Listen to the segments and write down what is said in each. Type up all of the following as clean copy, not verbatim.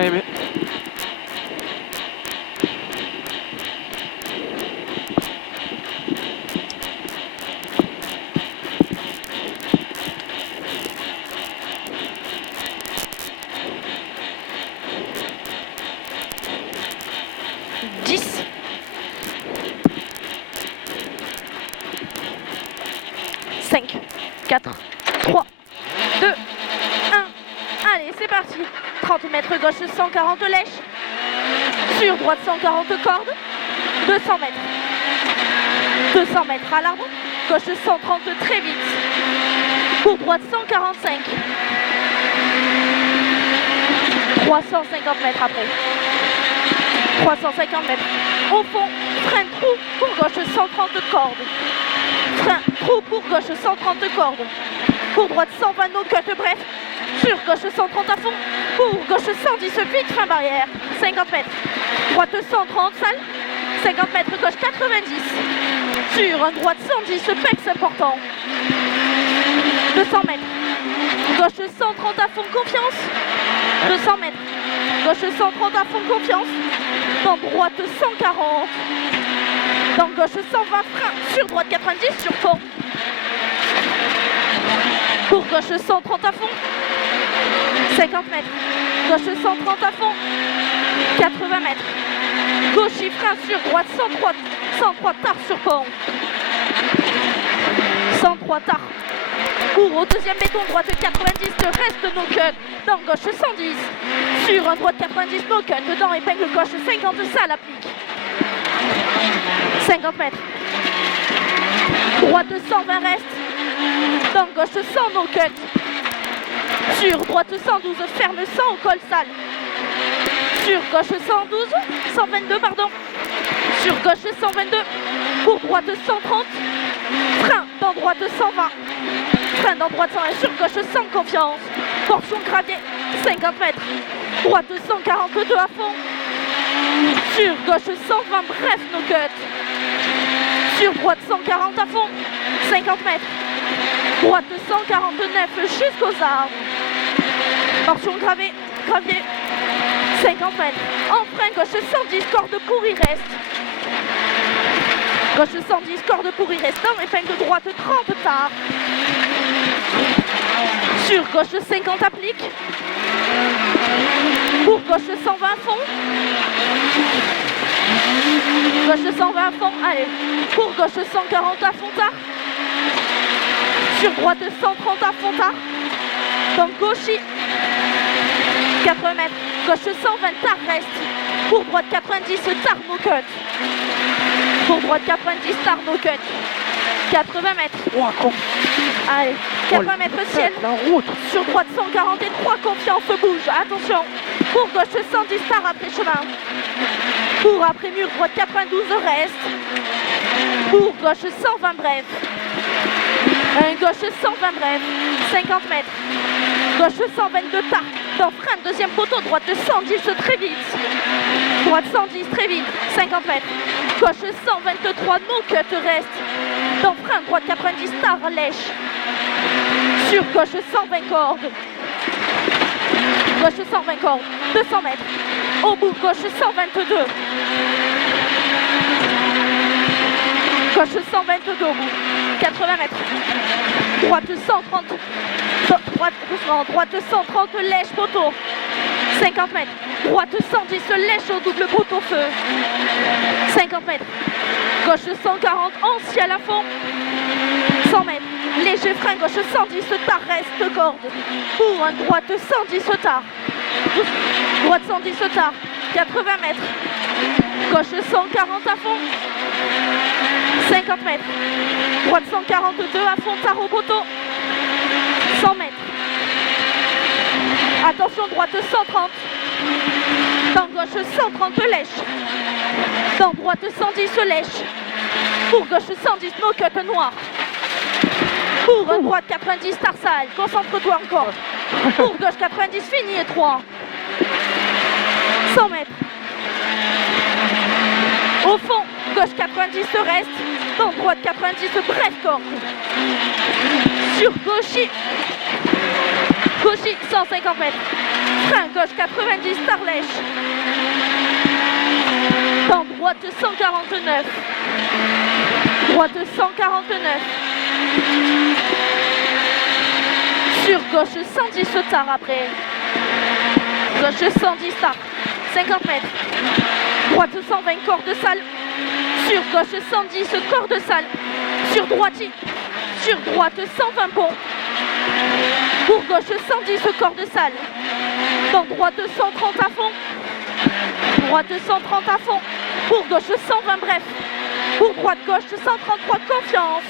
Allez, mais... Cinq, 4, 3, 2, 1. Allez, c'est parti. 30 mètres gauche, 140 lèches. Sur droite, 140 cordes. 200 mètres. 200 mètres à l'arbre. Gauche, 130 très vite. Pour droite, 145. 350 mètres après. 350 mètres. Au fond, frein trou pour gauche, 130 cordes. Frein trou pour gauche, 130 cordes. Pour droite, 120 no cut bref. Sur gauche, 130 à fond. Pour gauche, 110 vite, fin barrière. 50 mètres. Droite, 130 salle. 50 mètres, gauche, 90. Sur un droite, 110 pex important. 200 mètres. Gauche, 130 à fond, confiance. 200 mètres. Gauche, 130 à fond, confiance. Dans droite, 140. Dans gauche, 120 frein. Sur droite, 90 sur fond. Pour gauche, 130 à fond. 50 mètres. Gauche, 130 à fond. 80 mètres. Gauche, frein sur droite, 103. 103 tard sur pont. 103 tard. Pour au deuxième béton, droite 90, reste no cut. Dans gauche 110. Sur un droite 90, no cut. Dans épingle gauche 50, ça l'applique. 50 mètres. Droite 120 reste. Dans gauche 100, no cut. Sur droite 112, ferme 100 au col sale. Sur gauche 112, 122 pardon. Sur gauche 122. Pour droite 130. Frein dans droite 120. Frein dans droite 120. Sur gauche 100 confiance. Portion gravier 50 mètres. Droite 142 à fond. Sur gauche 120 bref no cut. Sur droite 140 à fond. 50 mètres. Droite 149 jusqu'aux arbres. Portion gravier 50 mètres. En frein gauche 110 corde pour y reste. Gauche 110 corde pour y reste. Dans épingle droite 30 tard. Sur gauche 50 applique. Pour gauche 120 fond. Gauche 120 fond. Allez. Pour gauche 140 à fond tard. Sur droite 130 à fond tard. Donc gauche 80 mètres. Gauche 120 tard reste. Pour droite 90 tard no cut. Pour droite 90 tard no cut. 80 mètres. Oh, con. Allez, 80 mètres ciel. La route. Sur droite 143, confiance bouge. Attention. Pour gauche 110 tard après chemin. Pour après mur, droite 92 reste. Pour gauche 120 bref. Gauche 120 bref. 50 mètres. Gauche 122 tard. Dans frein, deuxième poteau, droite 110 très vite. Droite 110 très vite. 50 mètres. Gauche 123, no cut reste. Dans frein, droite 90 tard lèche. Sur gauche 120 cordes. Gauche 120 cordes. 200 mètres. Au bout, gauche 122. Gauche 122 au bout. 80 mètres. Droite 130. Droite 130 lèche poteau. 50 mètres. Droite 110 lèche au double poteau feu. 50 mètres. Gauche 140 en ciel à fond. 100 mètres. Léger frein gauche 110 tard reste corde. Pour un droite 110 tard. Droite 110 tard. 80 mètres. Gauche 140 à fond. 50 mètres. Droite 142 à fond tard au poteau. 100 mètres. Attention, droite 130. Dans gauche 130 lèche. Dans droite 110 lèche. Pour gauche 110 no cut noir. Pour droite 90 tarsale. Concentre-toi encore. Pour gauche 90 fini et 3. 100 mètres. Au fond, gauche 90 reste. Dans droite 90 bref corde. Sur gauche 150 mètres. Frein gauche 90, Tarlèche. Dans droite 149. Droite 149. Sur gauche 110 tard après. Gauche 110 tard. 50 mètres. Droite 120 corde salle. Sur gauche 110 corde salle. Sur droite 120 pont. Pour gauche 110 corde salle. Dans droite 130 à fond. Droite 130 à fond. Pour gauche 120 bref. Pour droite gauche 133 confiance.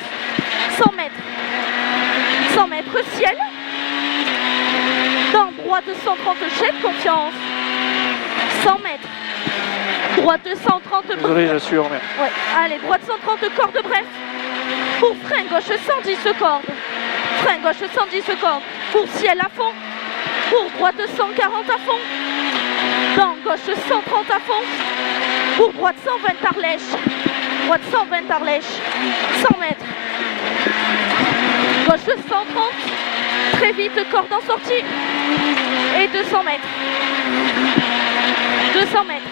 100 mètres. 100 mètres ciel. Dans droite 130 jet confiance. 100 mètres. Droite 130 Désolé, j'assure, mais... Ouais. Allez, droite 130 corde bref. Pour frein gauche 110 corde. Frein gauche 110 corde. Pour ciel à fond. Pour droite 140 à fond. Dans gauche 130 à fond. Pour droite 120 Tarlèche. Droite 120 Tarlèche. 100 mètres. Gauche 130. Très vite, corde en sortie. Et 200 mètres. 200 mètres.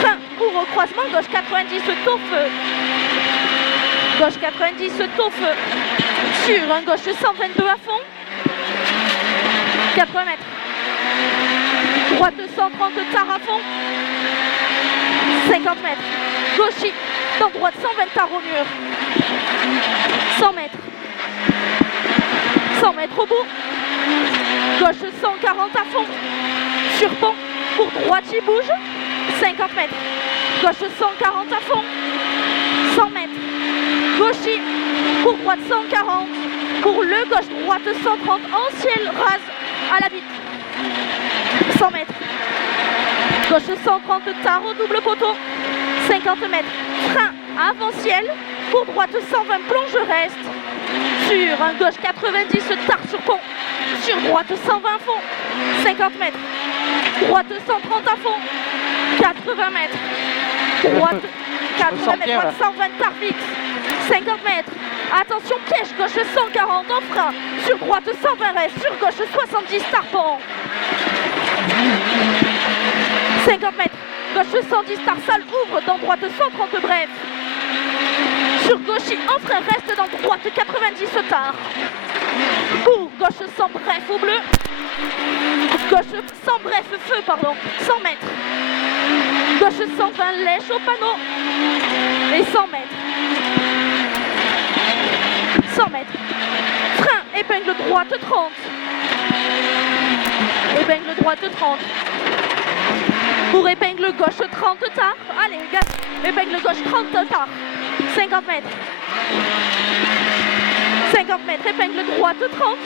Frein, ouvre au croisement, gauche 90, taux feu. Gauche 90, taux feu. Sur un gauche 122 à fond. 80 mètres. Droite 130 tard à fond. 50 mètres. Gauche, dans droite 120 tard au mur. 100 mètres. 100 mètres au bout. Gauche 140 à fond. Sur pont. Pour droite, il bouge. 50 mètres. Gauche 140 à fond. 100 mètres. Gauche. Pour droite 140. Pour le gauche, droite 130. En ciel, rase à la bite. 100 mètres. Gauche 130 tard au double poteau. 50 mètres. Frein avant ciel. Pour droite 120 plonge reste. Sur un gauche 90 tard sur pont. Sur droite 120 fond. 50 mètres. Droite 130 à fond. 80 mètres. Droite 80 mètres. Droite 120 tard fixe. 50 mètres. Attention piège. Gauche 140 en frein. Sur droite 120 reste. Sur gauche 70 tard pont. 50 mètres. Gauche 110 tard salle ouvre. Dans droite 130 bref. Sur gauche, en frein, reste dans droite, 90 tard. Pour gauche sans bref au bleu. Gauche sans bref feu, pardon, 100 mètres. Gauche 120 lèche au panneau. Et 100 mètres. 100 mètres. Frein, épingle droite 30. Épingle droite 30. Pour épingle gauche 30 tard. Allez, gars, épingle gauche 30 tard. 50 mètres. 50 mètres, épingle droite 30.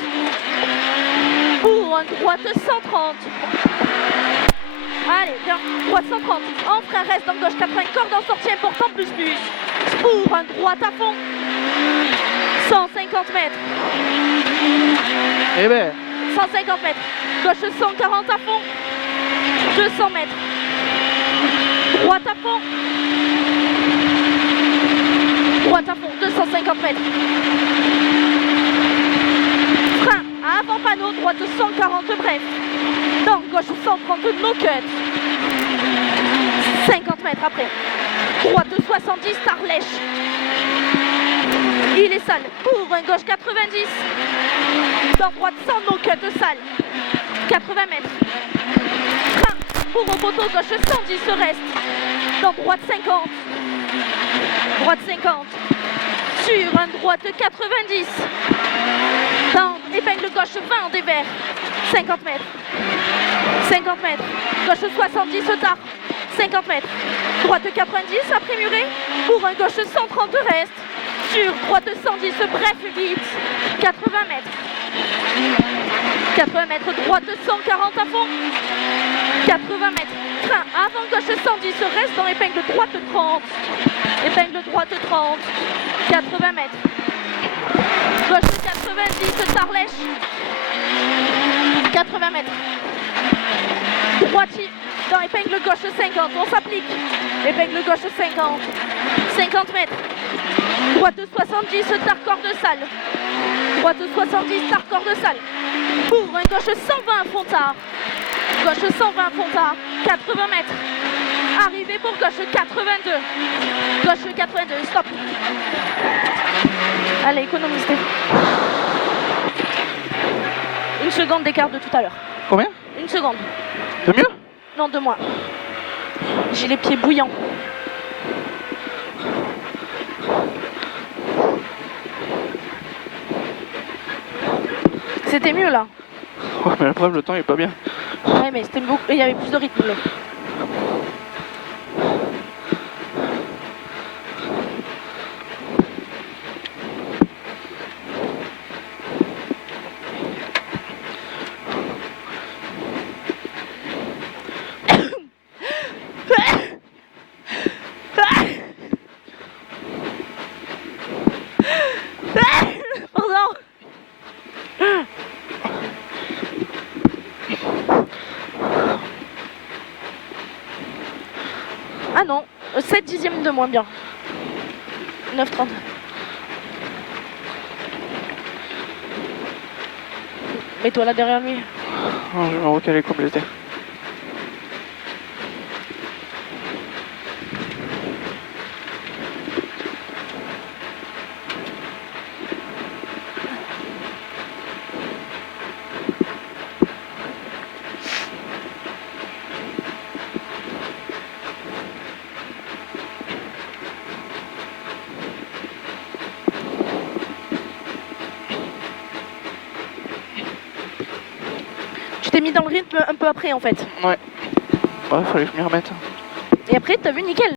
Pour un droite 130. Allez, bien, droite 130. En frein, reste en gauche 80. Corde en sortie important, plus. Pour un droite à fond. 150 mètres. Eh ben. 150 mètres. Gauche 140 à fond. 200 mètres. Droite à fond. Droite à fond, 250 mètres. Frein, avant panneau, droite 140 bref. Dans gauche 130 no cut. 50 mètres après. Droite 70 Tarlèche. Il est sale. Pour un gauche 90. Dans droite 100 no cut sale. 80 mètres. Frein, pour au poteau gauche 110 reste. Dans droite 50. Droite 50. Sur un droite 90. Dans épingle gauche 20 en dévers. 50 mètres. 50 mètres. Gauche 70 tard. 50 mètres. Droite 90 après muré. Pour un gauche 130 reste. Sur droite 110 bref vite. 80 mètres. 80 mètres. Droite 140 à fond. 80 mètres. Frein avant gauche 110 reste dans épingle droite 30. Épingle droite 30. 80 mètres. Gauche 90 Tarlèche. 80 mètres. Droite dans épingle gauche 50. On s'applique. Épingle gauche 50. 50 mètres. Droite 70 tard corde salle. Droite 70, start corde sale. Pour un gauche 120 Fontard. Gauche 120 Fontard, 80 mètres. Arrivée pour gauche 82. Gauche 82, stop. Allez, économisez. Une seconde d'écart de tout à l'heure. Combien? Une seconde. De mieux? Non, de moins. J'ai les pieds bouillants. C'était mieux là. Ouais, mais le problème, le temps il est pas bien. Ouais, mais c'était beaucoup. Il y avait plus de rythme là. Pardon. Ah non, 7 dixièmes de moins bien. 9,30. Mets-toi là derrière lui. Oh, je vais me recaler comme j'étais. Tu t'es mis dans le rythme un peu après en fait. Ouais. Ouais, fallait que je m'y remette. Et après, t'as vu nickel.